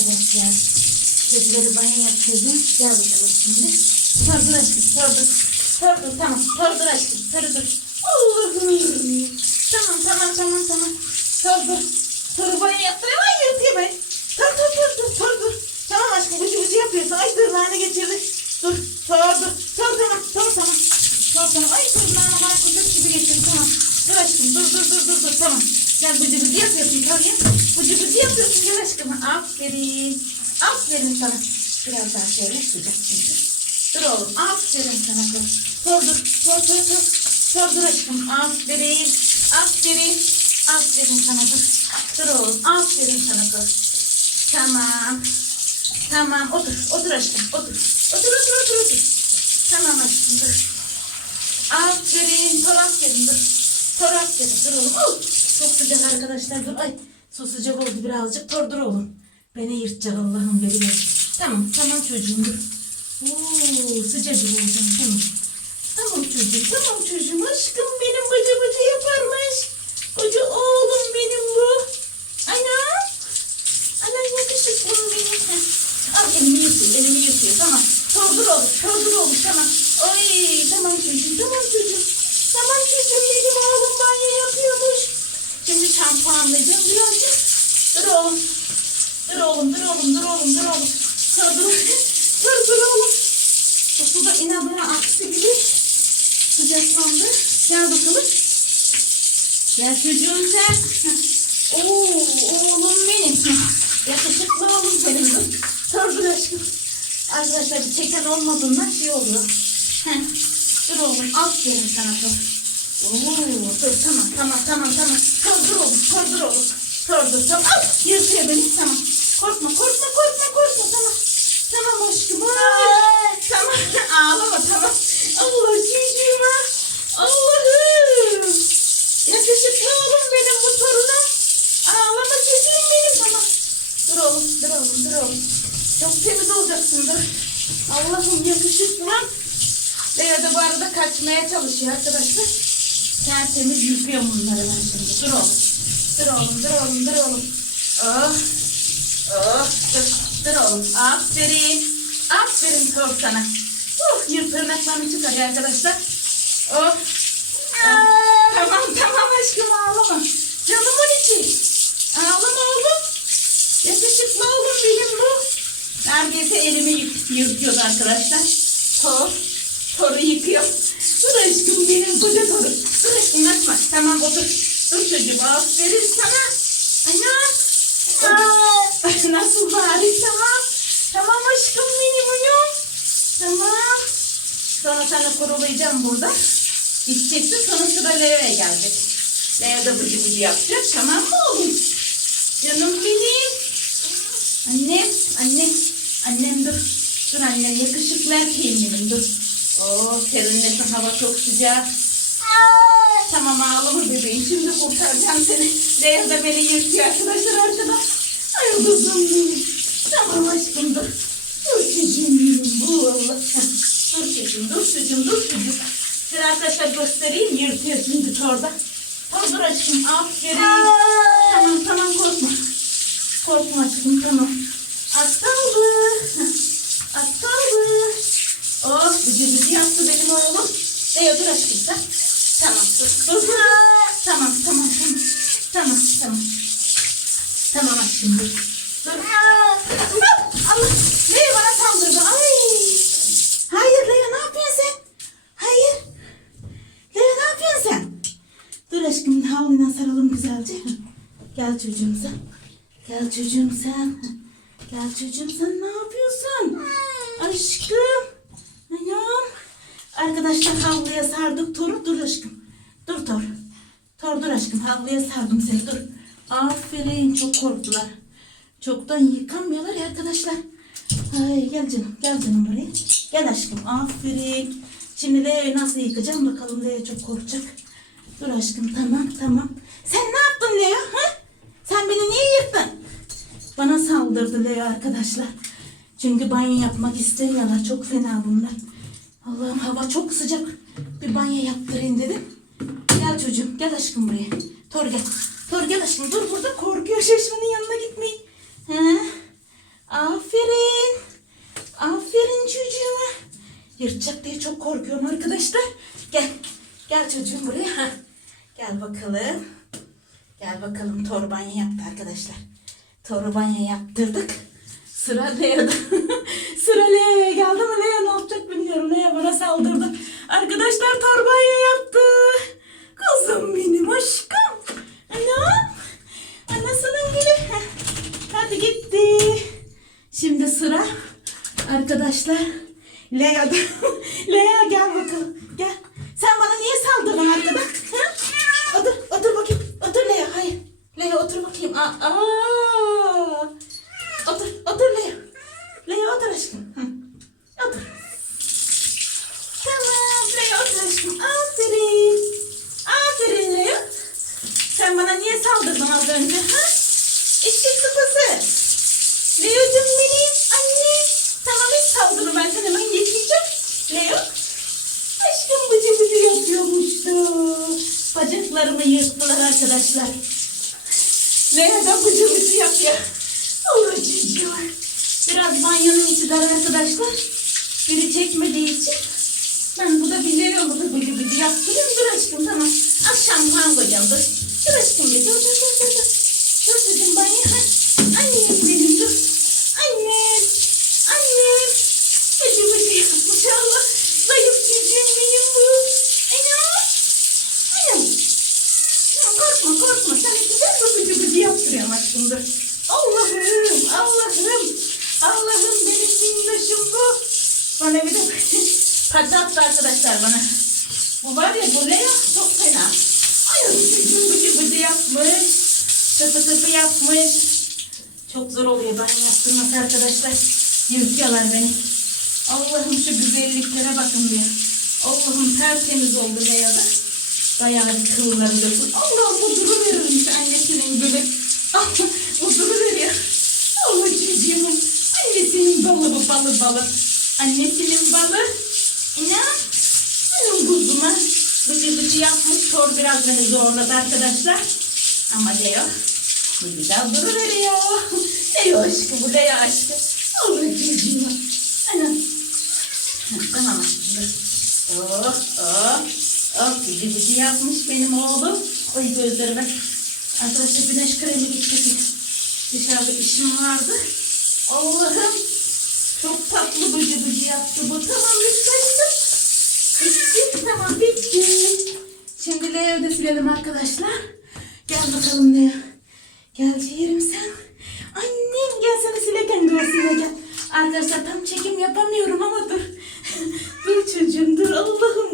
arkadaşlar. Kedileri banyo yaptırdım. Gel bakalım şimdi. Tordur aşkım tordur. Tordur tamam. Tordur aşkım. Tordur. Allah'ım. Tamam tamam tamam tamam. Tordur. Toru banyo yaptırayım. Ay yatıyor ben. Tor tor tor tor tordur. Tamam aşkım bıcı bıcı yapıyorsun. Ay tırnağını getirdi. Dur. Tordur. Tor tamam. Tor tamam. Tor tamam. Ay tırnağını bana kucak gibi getirdi. Tamam. Dur aşkım dur dur dur dur dur tamam. Gel bıcı bıcı yapıyorsun tor ya. Bıcı bıcı yapıyorsun gel aşkım. Aferin. Aferin sana. Biraz daha şöyle sıcak çünkü. Dur oğlum. Aferin sana tor. Tor dur. Tor tor tor. Tor dur aşkım. Aferin. Aferin. Aferin sana dur. Dur oğlum. Aferin sana tor. Tamam. Tamam otur. Otur aşkım. Otur. Otur otur otur otur. Tamam aşkım dur. Aferin. Tor aferin dur. Tor aferin. Dur oğlum. Oh, çok sıcak arkadaşlar. Dur. Ay su sıcak oldu birazcık. Tor dur oğlum. Beni yırtacak Allah'ım beni ver. Tamam tamam çocuğum dur. Oo, sıcacık olacağım tamam. Tamam çocuğum tamam çocuğum. Aşkım benim bıcı bıcı yaparmış. Koca oğlum benim bu. Anam. Anam yakışıklım benim. Heh. Al elimi yıkıyor elimi yıkıyor tamam. Tordur olur tordur olur tamam. Ay tamam çocuğum tamam çocuğum. Tamam çocuğum benim oğlum banyo yapıyormuş. Şimdi şampuanlayacağım birazcık. Dur oğlum. Dur oğlum, dur oğlum, dur oğlum, dur oğlum. Dur, dur, dur, dur oğlum. Bu su da inadına aksi gibi sıcaklandı. Gel bakalım. Gel çocuğum sen. Oo, oğlum benim. Yakışıklı oğlum benim. Dur, dur, aşkım. Arkadaşlar bir çeken olmadığından şey oluyor. Heh. Dur oğlum, aferin sana dur. Oo, dur tamam, tamam, tamam, tamam. Dur, dur oğlum, dur, dur oğlum. Dur, dur, tamam. Ay, yırtıyor beni, tamam. Korkma, korkma, korkma, korkma, tamam. Tamam aşkım, ay. Tamam, ağlama, tamam. Allah çocuğuma. Allah'ım. Yakışıklı oğlum benim bu torunum. Ağlama çocuğum benim, tamam. Dur oğlum, dur oğlum, dur oğlum. Çok temiz olacaksın, dur. Allah'ım yakışıklım. Lea da bu arada kaçmaya çalışıyor arkadaşlar. Tertemiz yıkıyorum bunları ben şimdi. Dur oğlum. Dur oğlum, dur oğlum, dur oğlum. Oh. Oh. Dur, dur oğlum. Aferin. Aferin kol sana. Uh, yır tırnaklarını çıkarıyor arkadaşlar. Oh. Oh. Tamam, tamam aşkım ağlama. Canımın içi. Ağlama oğlum. Yakışıklı oğlum benim bu. Neredeyse elimi yık yırtıyordu arkadaşlar. Tor. Toru yıkıyor. Dur aşkım benim koca toru. Dur aşkım açma. Tamam otur. Dur çocuğum aferin sana. Koca- Nasıl bari tamam. Tamam aşkım benim uyum. Tamam. Sonra sana kurulayacağım burada. Gideceksin sonra sıra Leo'ya gelecek. Leo da bıcı bıcı yapacak. Tamam mı oğlum? Canım benim. Annem, annem, annem dur. Dur annem yakışıklı erkeğim benim dur. Oo serinlesin hava çok sıcak. Tamam ağlama bebeğim şimdi kurtaracağım seni. Leyla da beni yırtıyor arkadaşlar arkada. Ay kuzum benim. Tamam aşkım dur. Dur çocuğum benim bu Allah. Dur çocuğum dur çocuğum dur çocuğum. Size arkadaşlar göstereyim yırtıyor şimdi orada. Tamam dur aşkım aferin. Tamam tamam korkma. Korkma aşkım tamam. Az kaldı. Az kaldı. Oh bıcı bıcı yaptı benim oğlum. Leo dur aşkım sen. Tamam dur dur. Tamam tamam tamam. Tamam tamam. Tamam aşkım dur. Dur. Allah. Leo bana saldırdı. Ay. Hayır Leo ne yapıyorsun sen? Hayır. Leo ne yapıyorsun sen? Dur aşkım havluyla saralım güzelce. Gel çocuğum sen. Gel çocuğum sen. Gel çocuğum sen ne yapıyorsun? Aşkım. Anam. Arkadaşlar havluya sardık Tor'u. Dur aşkım. Dur Tor. Tor dur aşkım. Havluya sardım seni. Dur. Aferin. Çok korktular. Çoktan yıkamıyorlar ya arkadaşlar. Ay gel canım. Gel canım buraya. Gel aşkım. Aferin. Şimdi Leo'yu nasıl yıkayacağım bakalım. Leo çok korkacak. Dur aşkım tamam tamam. Sen ne yaptın Leo? Ha? Sen beni niye yıktın? Bana saldırdı Leo arkadaşlar. Çünkü banyo yapmak istemiyorlar. Çok fena bunlar. Allah'ım hava çok sıcak. Bir banyo yaptırayım dedim. Gel çocuğum gel aşkım buraya. Tor gel. Tor gel aşkım dur burada korkuyor şaşmanın yanına gitmeyin. He. Aferin. Aferin çocuğuma. Yırtacak diye çok korkuyorum arkadaşlar. Gel. Gel çocuğum buraya. Ha. Gel bakalım. Gel bakalım Tor banyo yaptı arkadaşlar. Tor banyo yaptırdık. Sıra Leyla'da. Aa. Otur, otur Lea. Lea otur aşkım. Hı. Otur. Tamam Lea otur aşkım. Aferin. Aferin Lea. Sen bana niye saldırdın az önce? Ha? Eşek sıpası. Leo'cum benim. Anne. Tamam hiç saldırma ben seni hemen geçeceğim. Leo. Aşkım bıcı bıcı yapıyormuştu. Bacaklarımı yırttılar arkadaşlar. Lea da bıcı bıcı yapıyor. Allah çocuğum. Biraz banyonun içi dar arkadaşlar. Biri çekmediği için. Ben bu da biliyorum bu da bıcı bıcı yaptırıyorum. Dur aşkım tamam. Akşam kan koyacağım dur. Dur aşkım bir dur dur dur dur. dur. Dur çocuğum banyo. Ha. Annem benim dur. Annem. Annem. Bıcı bıcı yapmış Allah. Zayıf çocuğum benim bu. Anam. Anam. Tamam, korkma korkma. Sen güzel bir bıcı bıcı dur. Allah'ım Allah'ım. Allah'ım benim minnoşum bu. Bana bir de paça attı arkadaşlar bana. Bu var ya bu ne ya? Çok fena. Ay bıcı bıcı yapmış. Tıpı tıpı yapmış. Çok zor oluyor ben yaptırması arkadaşlar. Yırtıyorlar beni. Allah'ım şu güzelliklere bakın bir. Allah'ım tertemiz oldu beyazı. Bayağı bir kılları dökün. Allah'ım huzuru verirmiş annesinin gülü. Huzuru veriyor. Allah çocuğum. Annesinin balı bu balı balı. Annesinin balı. İnan. Benim kuzuma. Bıcı bıcı yapmış. Tor biraz beni zorladı arkadaşlar. Ama Leo. Bu güzel duru veriyor. Leo aşkı bu Leo aşkı. Allah çocuğum. Anam. Tamam aşkım. Oh oh. Oh bıcı bıcı yapmış benim oğlum. Oy gözlerime. Arkadaşlar güneş kremi getirdim. Dışarıda işim vardı. Allah'ım. Çok tatlı bıcı bıcı yaptı bu. Tamam bitti. Bitti. Tamam bitti. Şimdi Leo'yu da silelim arkadaşlar. Gel bakalım Leo. Gel ciğerim sen. Annem gel seni sileken görsün gel. Arkadaşlar tam çekim yapamıyorum ama dur. dur çocuğum dur Allah'ım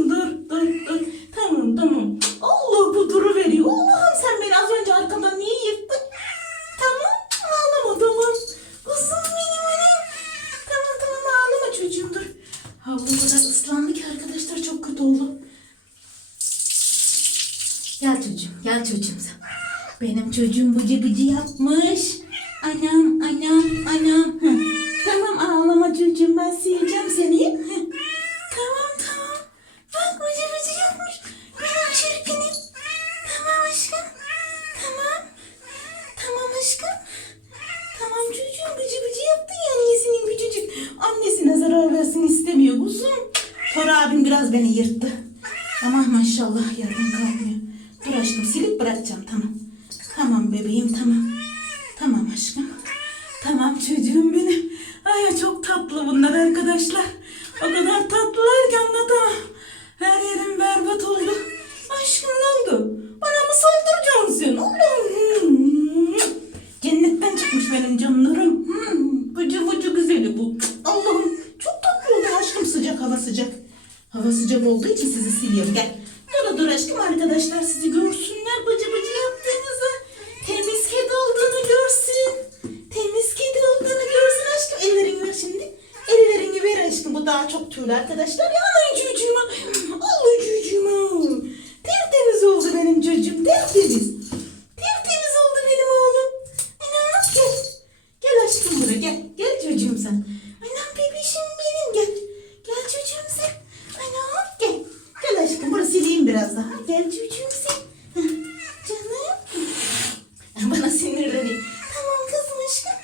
bıcı yapmış. Anam, anam, anam. Tamam ağlama çocuğum ben sileceğim seni. Tamam tamam. Bak bıcı bıcı yapmış. Benim çirkinim. Tamam aşkım. Tamam. Tamam aşkım. Tamam çocuğum bıcı bıcı yaptın ya annesinin küçücük. Annesine zarar versin istemiyor kuzum. Tora abim biraz beni yırttı. Ama maşallah yardım kalmıyor. Dur aşkım silip bırakacağım tamam. Tamam bebeğim tamam. Tamam aşkım. Tamam çocuğum benim. Ay çok tatlı bunlar arkadaşlar. O kadar tatlılar ki anlatamam. Her yerim berbat oldu. Aşkım ne oldu? Bana mı saldıracaksın sen? Allah'ım. Cennetten çıkmış benim canlarım. Hmm, Bıcı bıcı güzeli bu. Allah'ım çok tatlı oldu aşkım sıcak hava sıcak. Hava sıcak olduğu için sizi siliyorum gel. Dur dur aşkım arkadaşlar sizi daha çok tüylü arkadaşlar. Ya alın çocuğuma. Alın çocuğuma. Tertemiz oldu benim çocuğum. Tertemiz. Tertemiz oldu benim oğlum. Anam gel. Gel aşkım buraya gel. Gel çocuğum sen. Anam bebişim benim gel. Gel çocuğum sen. Anam gel. Gel aşkım burası sileyim biraz daha. Gel çocuğum sen. Canım. Bana sinirleniyor. Tamam kızım aşkım.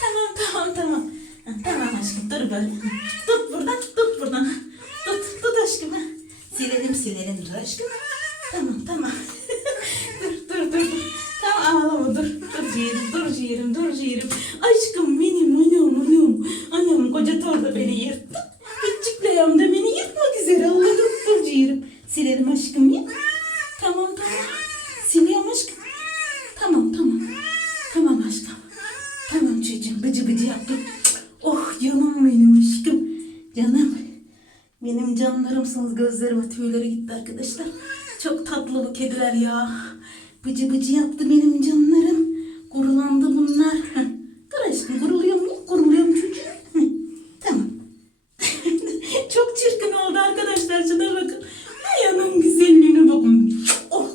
Tamam tamam tamam. Tamam aşkım dur böyle. Ciğerim dur ciğerim. Aşkım benim anam anam. Anam koca torda beni yırttı. Küçük de beni yırtmak üzere Allah'ım dur ciğerim. Silerim aşkım ya. Tamam tamam. Siliyorum aşkım. Tamam tamam. Tamam aşkım. Tamam çocuğum bıcı bıcı yaptım. Oh canım benim aşkım. Canım. Benim canlarımsınız gözlerime tüyleri gitti arkadaşlar. Çok tatlı bu kediler ya. Bıcı bıcı yaptı benim canlarım. Gurulandı bunlar. Dur aşkım guruluyor mu? Guruluyor çocuğum. Heh. Tamam. Çok çirkin oldu arkadaşlar. Şuna bakın. Ay anam güzelliğine bakın. Oh.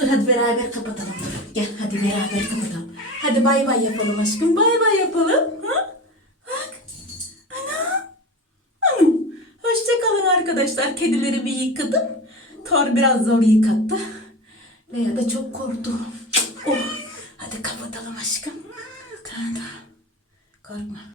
Dur hadi beraber kapatalım. Gel hadi beraber kapatalım. Hadi bay bay yapalım aşkım. Bay bay yapalım. Ha? Hoşçakalın arkadaşlar. Kedilerimi yıkadım. Thor biraz zor yıkattı. Veya da çok korktu. Hadi kapatalım aşkım. Tamam. Korkma.